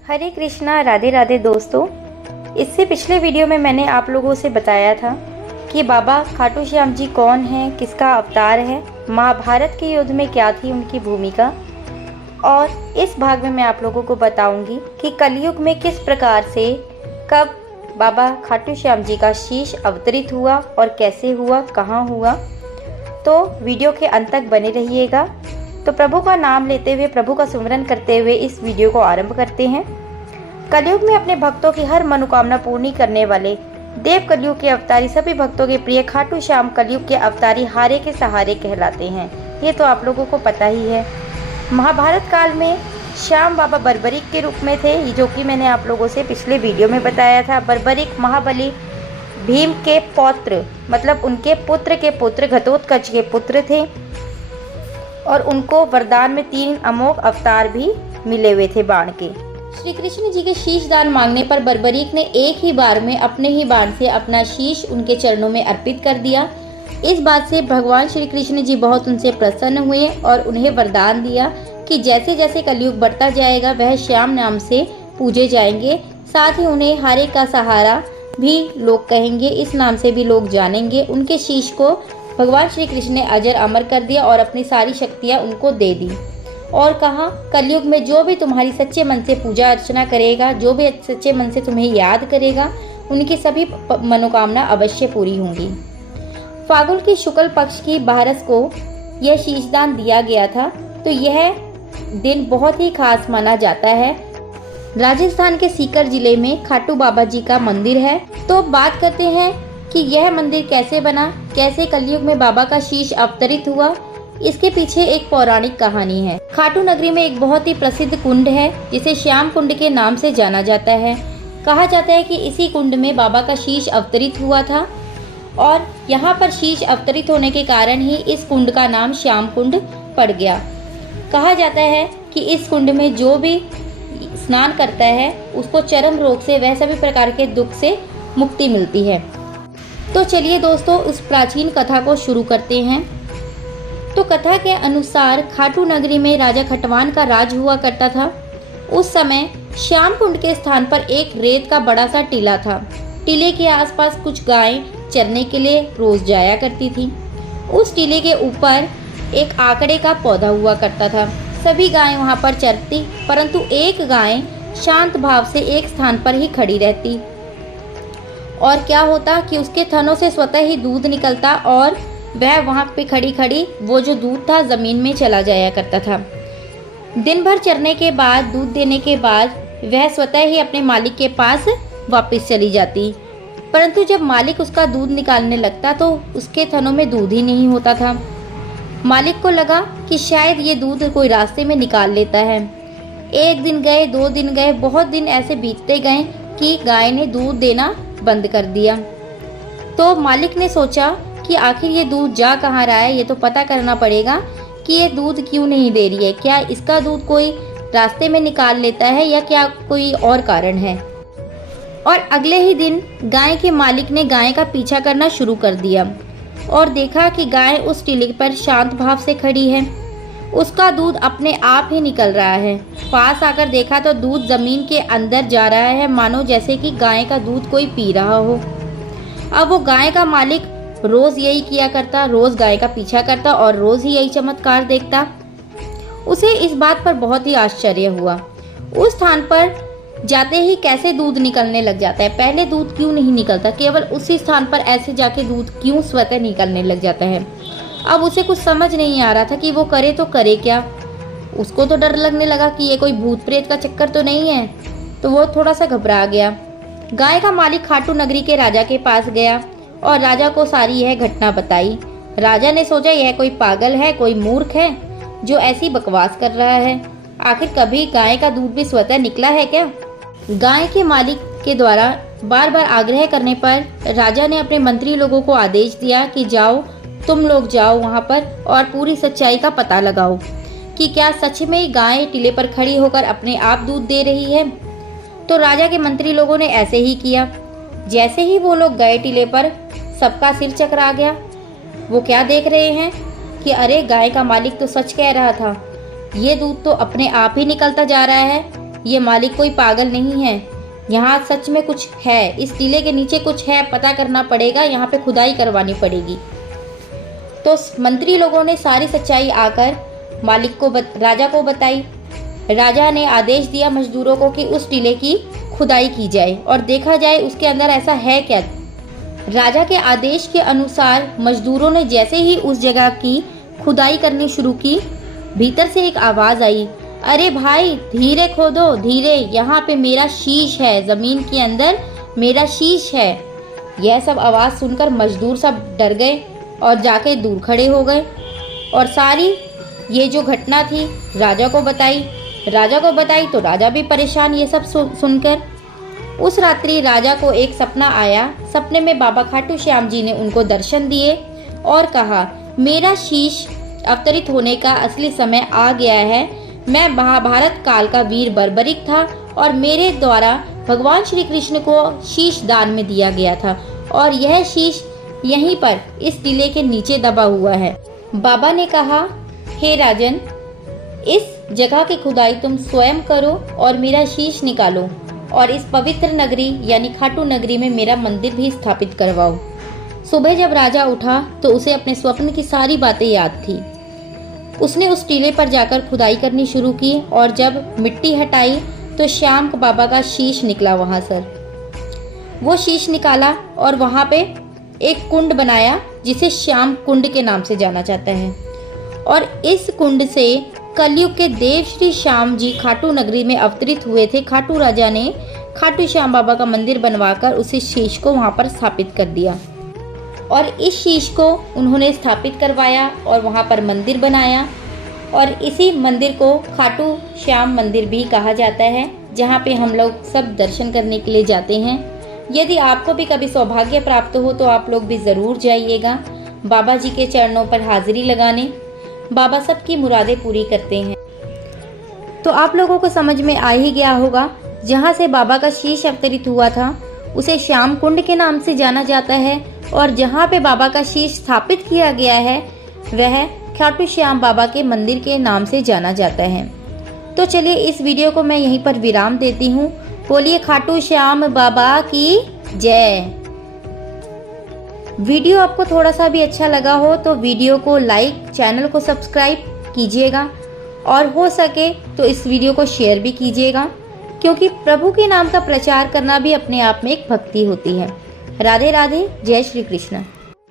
हरे कृष्णा, राधे राधे दोस्तों। इससे पिछले वीडियो में मैंने आप लोगों से बताया था कि बाबा खाटू श्याम जी कौन हैं, किसका अवतार है, महाभारत के युद्ध में क्या थी उनकी भूमिका। और इस भाग में मैं आप लोगों को बताऊंगी कि कलयुग में किस प्रकार से कब बाबा खाटू श्याम जी का शीश अवतरित हुआ और कैसे हुआ, कहाँ हुआ। तो वीडियो के अंत तक बने रहिएगा। तो प्रभु का नाम लेते हुए, प्रभु का सुमिरन करते हुए इस वीडियो को आरंभ करते हैं। कलयुग में अपने भक्तों की हर मनोकामना पूर्ण करने वाले देव कलयुग के अवतारी, सभी भक्तों के प्रिय खाटू श्याम कलयुग के अवतारी हारे के सहारे कहलाते हैं। ये तो आप लोगों को पता ही है। महाभारत काल में श्याम बाबा बर्बरीक के रूप में थे, जो कि मैंने आप लोगों से पिछले वीडियो में बताया था। बर्बरीक महाबली भीम के पौत्र, मतलब उनके पुत्र के पुत्र, घटोत्कच के पुत्र थे और उनको वरदान में 3 अमोघ अवतार भी मिले हुए थे बाण के। श्री कृष्ण जी के शीश दान मांगने पर बर्बरीक ने एक ही बार में अपने ही बाण से अपना शीश उनके चरणों में अर्पित कर दिया। इस बात से भगवान श्री कृष्ण जी बहुत उनसे प्रसन्न हुए और उन्हें वरदान दिया कि जैसे जैसे कलयुग बढ़ता जाएगा वह श्याम नाम से पूजे जाएंगे। साथ ही उन्हें हारे का सहारा भी लोग कहेंगे, इस नाम से भी लोग जानेंगे। उनके शीश को भगवान श्री कृष्ण ने अजर अमर कर दिया और अपनी सारी शक्तियाँ उनको दे दी और कहा, कलयुग में जो भी तुम्हारी सच्चे मन से पूजा अर्चना करेगा, जो भी सच्चे मन से तुम्हें याद करेगा, उनकी सभी मनोकामना अवश्य पूरी होंगी। फागुन की शुक्ल पक्ष की 12 को यह शीशदान दिया गया था, तो यह दिन बहुत ही खास माना जाता है। राजस्थान के सीकर जिले में खाटू बाबा जी का मंदिर है। तो बात करते हैं कि यह मंदिर कैसे बना, कैसे कलयुग में बाबा का शीश अवतरित हुआ। इसके पीछे एक पौराणिक कहानी है। खाटू नगरी में एक बहुत ही प्रसिद्ध कुंड है जिसे श्याम कुंड के नाम से जाना जाता है। कहा जाता है कि इसी कुंड में बाबा का शीश अवतरित हुआ था और यहाँ पर शीश अवतरित होने के कारण ही इस कुंड का नाम श्याम कुंड पड़ गया। कहा जाता है कि इस कुंड में जो भी स्नान करता है उसको चर्म रोग से, वह सभी प्रकार के दुख से मुक्ति मिलती है। तो चलिए दोस्तों, उस प्राचीन कथा को शुरू करते हैं। तो कथा के अनुसार खाटू नगरी में राजा खटवान का राज हुआ करता था। उस समय श्याम कुंड के स्थान पर एक रेत का बड़ा सा टीला था। टीले के आसपास कुछ गायें चरने के लिए रोज जाया करती थी। उस टीले के ऊपर एक आकड़े का पौधा हुआ करता था। सभी गायें वहां पर चरती, परंतु एक गाय शांत भाव से एक स्थान पर ही खड़ी रहती और क्या होता कि उसके थनों से स्वतः ही दूध निकलता और वह वहां पे खड़ी खड़ी वो जो दूध था जमीन में चला जाया करता था। दिन भर चरने के बाद, दूध देने के बाद वह स्वतः ही अपने मालिक के पास वापस चली जाती, परंतु जब मालिक उसका दूध निकालने लगता तो उसके थनों में दूध ही नहीं होता था। मालिक को लगा कि शायद ये दूध कोई रास्ते में निकाल लेता है। 1 दिन गए, 2 दिन गए, बहुत दिन ऐसे बीतते गए कि गाय ने दूध देना बंद कर दिया। तो मालिक ने सोचा कि आखिर ये दूध जा कहाँ रहा है, ये तो पता करना पड़ेगा कि ये दूध क्यों नहीं दे रही है। क्या इसका दूध कोई रास्ते में निकाल लेता है या क्या कोई और कारण है। और अगले ही दिन गाय के मालिक ने गाय का पीछा करना शुरू कर दिया और देखा कि गाय उस टीले पर शांत भाव से खड़ी है। उसका दूध अपने आप ही निकल रहा है। पास आकर देखा तो दूध जमीन के अंदर जा रहा है, मानो जैसे कि गाय का दूध कोई पी रहा हो। अब वो गाय का मालिक रोज यही किया करता, रोज गाय का पीछा करता और रोज ही यही चमत्कार देखता। उसे इस बात पर बहुत ही आश्चर्य हुआ। उस स्थान पर जाते ही कैसे दूध निकलने लग जाता है, पहले दूध क्यों नहीं निकलता, केवल उसी स्थान पर ऐसे जाके दूध क्यों स्वतः निकलने लग जाता है। अब उसे कुछ समझ नहीं आ रहा था कि वो करे तो करे क्या। उसको तो डर लगने लगा कि ये कोई भूत प्रेत का चक्कर तो नहीं है, तो वो थोड़ा सा घबरा गया। गाय का मालिक खाटू नगरी के राजा के पास गया और राजा को सारी यह घटना बताई। राजा ने सोचा यह कोई पागल है, कोई मूर्ख है जो ऐसी बकवास कर रहा है। आखिर कभी गाय का दूध भी स्वतः निकला है क्या। गाय के मालिक के द्वारा बार बार आग्रह करने पर राजा ने अपने मंत्री लोगों को आदेश दिया कि जाओ, तुम लोग जाओ वहां पर और पूरी सच्चाई का पता लगाओ कि क्या सच में गाय टीले पर खड़ी होकर अपने आप दूध दे रही है। तो राजा के मंत्री लोगों ने ऐसे ही किया। जैसे ही वो लोग गए टीले पर, सबका सिर चकरा गया। वो क्या देख रहे हैं कि अरे गाय का मालिक तो सच कह रहा था, ये दूध तो अपने आप ही निकलता जा रहा है। ये मालिक कोई पागल नहीं है, यहाँ सच में कुछ है, इस टीले के नीचे कुछ है, पता करना पड़ेगा, यहाँ पे खुदाई करवानी पड़ेगी। तो मंत्री लोगों ने सारी सच्चाई आकर मालिक को राजा को बताई। राजा ने आदेश दिया मजदूरों को कि उस टीले की खुदाई की जाए और देखा जाए उसके अंदर ऐसा है क्या। राजा के आदेश के अनुसार मजदूरों ने जैसे ही उस जगह की खुदाई करनी शुरू की, भीतर से एक आवाज़ आई, अरे भाई धीरे खोदो धीरे, यहाँ पे मेरा शीश है, ज़मीन के अंदर मेरा शीश है। यह सब आवाज़ सुनकर मजदूर सब डर गए और जाके दूर खड़े हो गए और सारी ये जो घटना थी राजा को बताई तो राजा भी परेशान ये सब सुनकर। उस रात्रि राजा को एक सपना आया। सपने में बाबा खाटू श्याम जी ने उनको दर्शन दिए और कहा, मेरा शीश अवतरित होने का असली समय आ गया है। मैं महाभारत काल का वीर बर्बरिक था और मेरे द्वारा भगवान श्री कृष्ण को शीश दान में दिया गया था और यह शीश यहीं पर इस टीले के नीचे दबा हुआ है। बाबा ने कहा, हे राजन, इस जगह की खुदाई तुम स्वयं करो और मेरा शीश निकालो और इस पवित्र नगरी यानी खाटू नगरी में मेरा मंदिर भी स्थापित करवाओ। सुबह जब राजा उठा तो उसे अपने स्वप्न की सारी बातें याद थी। उसने उस टीले पर जाकर खुदाई करनी शुरू की और जब मिट्टी हटाई तो श्याम बाबा का शीश निकला वहां से। वो शीश निकाला और वहां पे एक कुंड बनाया जिसे श्याम कुंड के नाम से जाना जाता है और इस कुंड से कलयुग के देव श्री श्याम जी खाटू नगरी में अवतरित हुए थे। खाटू राजा ने खाटू श्याम बाबा का मंदिर बनवाकर उसी शीश को वहां पर स्थापित कर दिया और इस शीश को उन्होंने स्थापित करवाया और वहां पर मंदिर बनाया और इसी मंदिर को खाटू श्याम मंदिर भी कहा जाता है, जहां पे हम लोग सब दर्शन करने के लिए जाते हैं। यदि आपको भी कभी सौभाग्य प्राप्त हो तो आप लोग भी ज़रूर जाइएगा बाबा जी के चरणों पर हाजिरी लगाने। बाबा सबकी मुरादें पूरी करते हैं। तो आप लोगों को समझ में आ ही गया होगा, जहाँ से बाबा का शीश अवतरित हुआ था उसे श्याम कुंड के नाम से जाना जाता है और जहाँ पे बाबा का शीश स्थापित किया गया है वह खाटू श्याम बाबा के मंदिर के नाम से जाना जाता है। तो चलिए इस वीडियो को मैं यहीं पर विराम देती हूँ। बोलिए खाटू श्याम बाबा की जय। वीडियो आपको थोड़ा सा भी अच्छा लगा हो तो वीडियो को लाइक, चैनल को सब्सक्राइब कीजिएगा और हो सके तो इस वीडियो को शेयर भी कीजिएगा, क्योंकि प्रभु के नाम का प्रचार करना भी अपने आप में एक भक्ति होती है। राधे राधे, जय श्री कृष्ण।